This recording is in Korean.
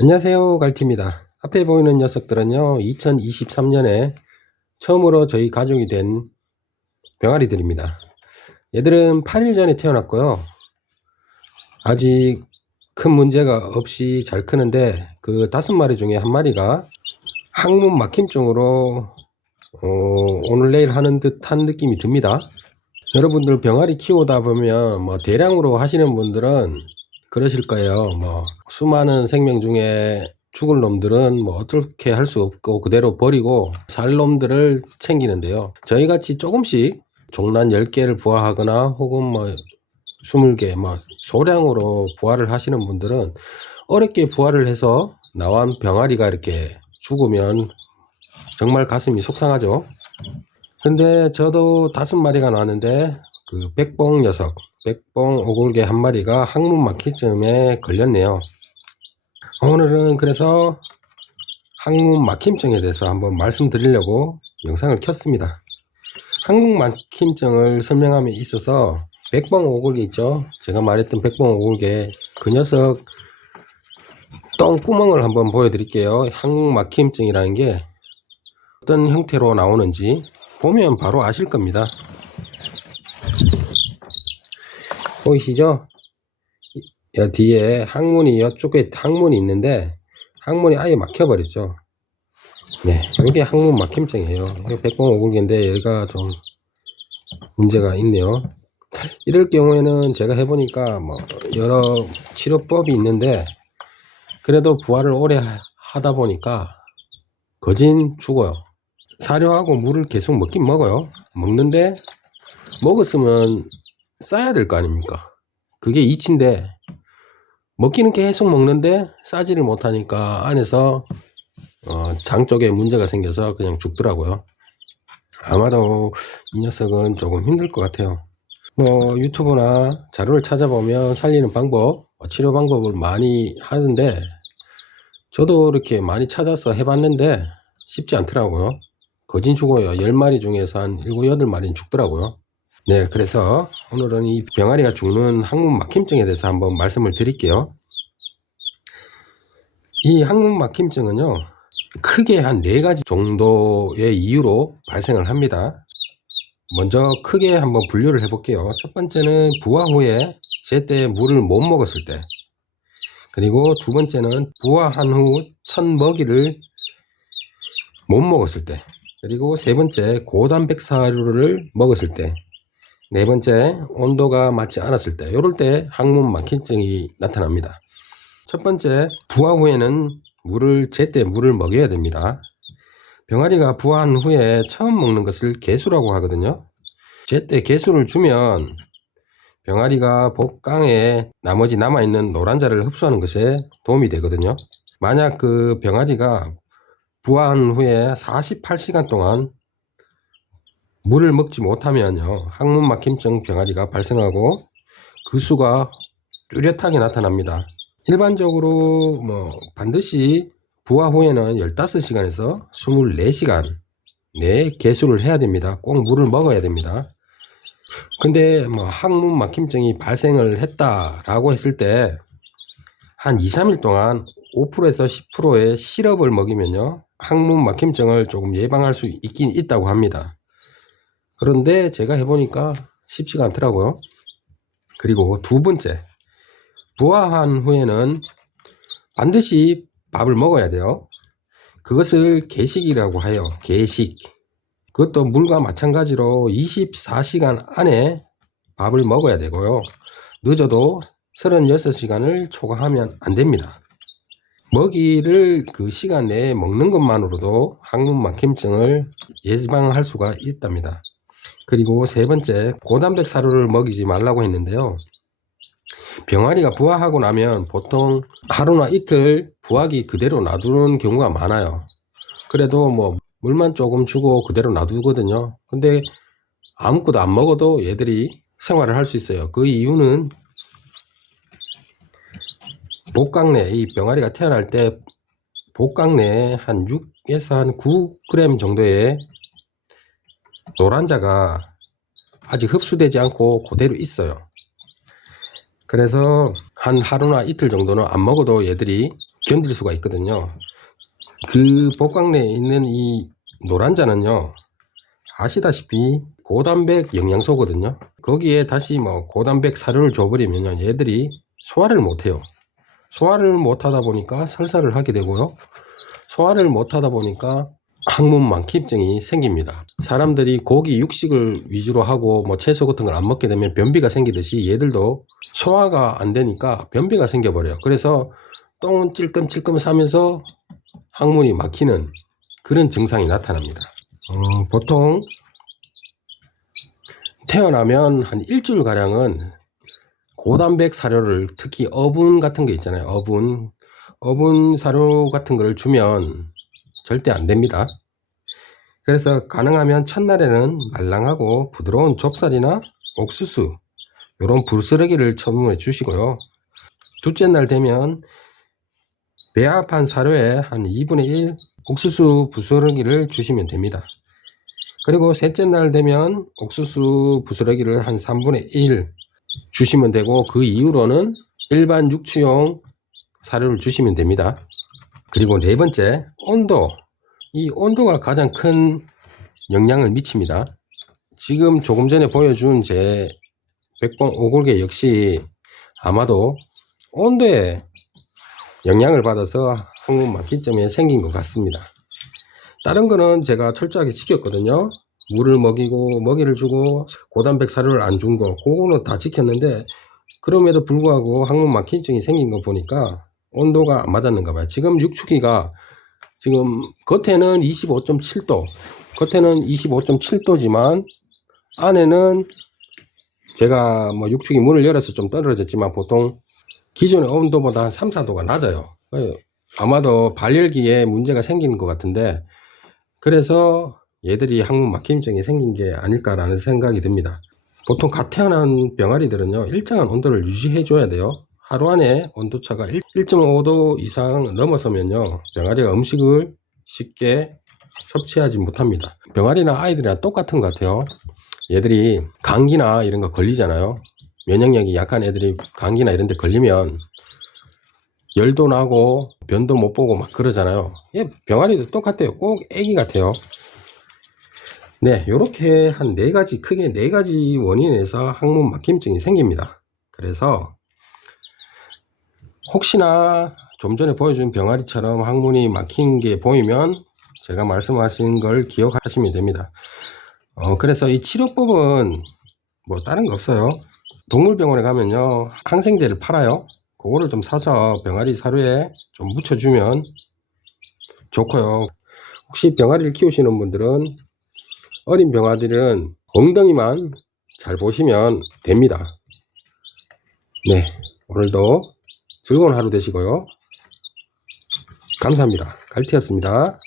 안녕하세요 갈티입니다. 앞에 보이는 녀석들은요 2023년에 처음으로 저희 가족이 된 병아리들입니다. 얘들은 8일 전에 태어났고요. 아직 큰 문제가 없이 잘 크는데 그 다섯 마리 중에 한 마리가 항문 막힘증으로 어, 오늘 내일 하는 듯한 느낌이 듭니다. 여러분들 병아리 키우다 보면 뭐 대량으로 하시는 분들은 그러실 거예요. 뭐 수많은 생명 중에 죽을 놈들은 뭐 어떻게 할 수 없고 그대로 버리고 살 놈들을 챙기는데요. 저희 같이 조금씩 종란 10개를 부화하거나 혹은 뭐 20개 뭐 소량으로 부화를 하시는 분들은 어렵게 부화를 해서 나온 병아리가 이렇게 죽으면 정말 가슴이 속상하죠. 근데 저도 다섯 마리가 나왔는데 그 백봉 녀석 백봉 오골개 한 마리가 항문 막힘증에 걸렸네요. 오늘은 그래서 항문 막힘증에 대해서 한번 말씀드리려고 영상을 켰습니다. 항문 막힘증을 설명함에 있어서 백봉 오골개 있죠? 제가 말했던 백봉 오골개 그 녀석 똥구멍을 한번 보여드릴게요. 항문 막힘증이라는 게 어떤 형태로 나오는지 보면 바로 아실 겁니다. 보이시죠? 이 뒤에 항문이 이쪽에 항문이 있는데 항문이 아예 막혀버렸죠. 네, 이게 항문 막힘증이에요. 백봉 오골개인데 얘가 좀 문제가 있네요. 이럴 경우에는 제가 해보니까 뭐 여러 치료법이 있는데 그래도 부화를 오래 하다 보니까 거진 죽어요. 사료하고 물을 계속 먹긴 먹어요. 먹는데 먹었으면 싸야 될 거 아닙니까? 그게 이치인데 먹기는 계속 먹는데 싸지를 못하니까 안에서 어, 장 쪽에 문제가 생겨서 그냥 죽더라고요. 아마도 이 녀석은 조금 힘들 것 같아요. 뭐 유튜브나 자료를 찾아보면 살리는 방법, 어, 치료 방법을 많이 하는데 저도 이렇게 많이 찾아서 해봤는데 쉽지 않더라고요. 거진 죽어요. 10마리 중에서 한 7, 8마리는 죽더라고요. 네, 그래서 오늘은 이 병아리가 죽는 항문 막힘증에 대해서 한번 말씀을 드릴게요. 이 항문 막힘증은요, 크게 한 네 가지 정도의 이유로 발생을 합니다. 먼저 크게 한번 분류를 해볼게요. 첫 번째는 부화 후에 제때 물을 못 먹었을 때, 그리고 두 번째는 부화한 후 첫 먹이를 못 먹었을 때, 그리고 세 번째 고단백 사료를 먹었을 때, 네 번째, 온도가 맞지 않았을 때, 이럴 때 항문 막힘증이 나타납니다. 첫 번째, 부화 후에는 물을 제때 물을 먹여야 됩니다. 병아리가 부화한 후에 처음 먹는 것을 개수라고 하거든요. 제때 개수를 주면 병아리가 복강에 나머지 남아있는 노란자를 흡수하는 것에 도움이 되거든요. 만약 그 병아리가 부화한 후에 48시간 동안 물을 먹지 못하면요 항문 막힘증 병아리가 발생하고 그 수가 뚜렷하게 나타납니다. 일반적으로 뭐 반드시 부화 후에는 15시간에서 24시간 내 개수를 해야 됩니다. 꼭 물을 먹어야 됩니다. 근데 뭐 항문 막힘증이 발생을 했다라고 했을 때 한 2, 3일 동안 5%에서 10%의 시럽을 먹이면요 항문 막힘증을 조금 예방할 수 있긴 있다고 합니다 그런데 제가 해보니까 쉽지가 않더라고요. 그리고 두 번째, 부화한 후에는 반드시 밥을 먹어야 돼요. 그것을 개식이라고 해요. 개식. 그것도 물과 마찬가지로 24시간 안에 밥을 먹어야 되고요. 늦어도 36시간을 초과하면 안 됩니다. 먹이를 그 시간 내에 먹는 것만으로도 항문 막힘증을 예방할 수가 있답니다. 그리고 세 번째, 고단백 사료를 먹이지 말라고 했는데요. 병아리가 부화하고 나면 보통 하루나 이틀 부화기 그대로 놔두는 경우가 많아요. 그래도 뭐 물만 조금 주고 그대로 놔두거든요. 근데 아무것도 안 먹어도 얘들이 생활을 할 수 있어요. 그 이유는 복강내, 이 병아리가 태어날 때 복강내에 한 6에서 한 9g 정도의 노란자가 아직 흡수되지 않고 그대로 있어요. 그래서 한 하루나 이틀 정도는 안 먹어도 얘들이 견딜 수가 있거든요. 그 복강 내에 있는 이 노란자는요. 아시다시피 고단백 영양소거든요. 거기에 다시 뭐 고단백 사료를 줘버리면 얘들이 소화를 못해요. 소화를 못하다 보니까 설사를 하게 되고요. 소화를 못하다 보니까 항문 막힘증이 생깁니다. 사람들이 고기 육식을 위주로 하고 뭐 채소 같은 걸 안 먹게 되면 변비가 생기듯이 얘들도 소화가 안 되니까 변비가 생겨버려요. 그래서 똥은 찔끔찔끔 싸면서 항문이 막히는 그런 증상이 나타납니다. 어, 보통 태어나면 한 일주일 가량은 고단백 사료를 특히 어분 같은 게 있잖아요. 어분 어분 사료 같은 거를 주면 절대 안 됩니다. 그래서 가능하면 첫날에는 말랑하고 부드러운 좁쌀이나 옥수수 이런 불쓰레기를 처분해 주시고요. 둘째 날 되면 배합한 사료에 한 2분의 1 옥수수 부스러기를 주시면 됩니다. 그리고 셋째 날 되면 옥수수 부스러기를 한 3분의 1 주시면 되고 그 이후로는 일반 육추용 사료를 주시면 됩니다. 그리고 네 번째 온도 이 온도가 가장 큰 영향을 미칩니다. 지금 조금 전에 보여준 제 백봉 오골개 역시 아마도 온도에 영향을 받아서 항문 막힘점이 생긴 것 같습니다. 다른 거는 제가 철저하게 지켰거든요. 물을 먹이고 먹이를 주고 고단백 사료를 안 준 거 그거는 다 지켰는데 그럼에도 불구하고 항문 막힘증이 생긴 거 보니까 온도가 안 맞았는가 봐요. 지금 육축기가 지금 겉에는 25.7도 겉에는 25.7도지만 안에는 제가 뭐 육축이 문을 열어서 좀 떨어졌지만 보통 기존의 온도보다 한 3, 4도가 낮아요. 예, 아마도 발열기에 문제가 생기는 것 같은데 그래서 얘들이 항문 막힘증이 생긴 게 아닐까라는 생각이 듭니다. 보통 갓 태어난 병아리들은요 일정한 온도를 유지해 줘야 돼요. 하루 안에 온도차가 1.5도 이상 넘어서면요 병아리가 음식을 쉽게 섭취하지 못합니다. 병아리나 아이들이랑 똑같은 것 같아요. 얘들이 감기나 이런 거 걸리잖아요. 면역력이 약한 애들이 감기나 이런 데 걸리면 열도 나고 변도 못 보고 막 그러잖아요. 얘 병아리도 똑같아요. 꼭 애기 같아요. 네, 요렇게 한 네 가지, 크게 네 가지 원인에서 항문 막힘증이 생깁니다. 그래서 혹시나 좀 전에 보여준 병아리처럼 항문이 막힌 게 보이면 제가 말씀하신 걸 기억하시면 됩니다. 어, 그래서 이 치료법은 뭐 다른 거 없어요. 동물병원에 가면요, 항생제를 팔아요. 그거를 좀 사서 병아리 사료에 좀 묻혀주면 좋고요. 혹시 병아리를 키우시는 분들은 어린 병아리들은 엉덩이만 잘 보시면 됩니다. 네, 오늘도 즐거운 하루 되시고요. 감사합니다. 갈티였습니다.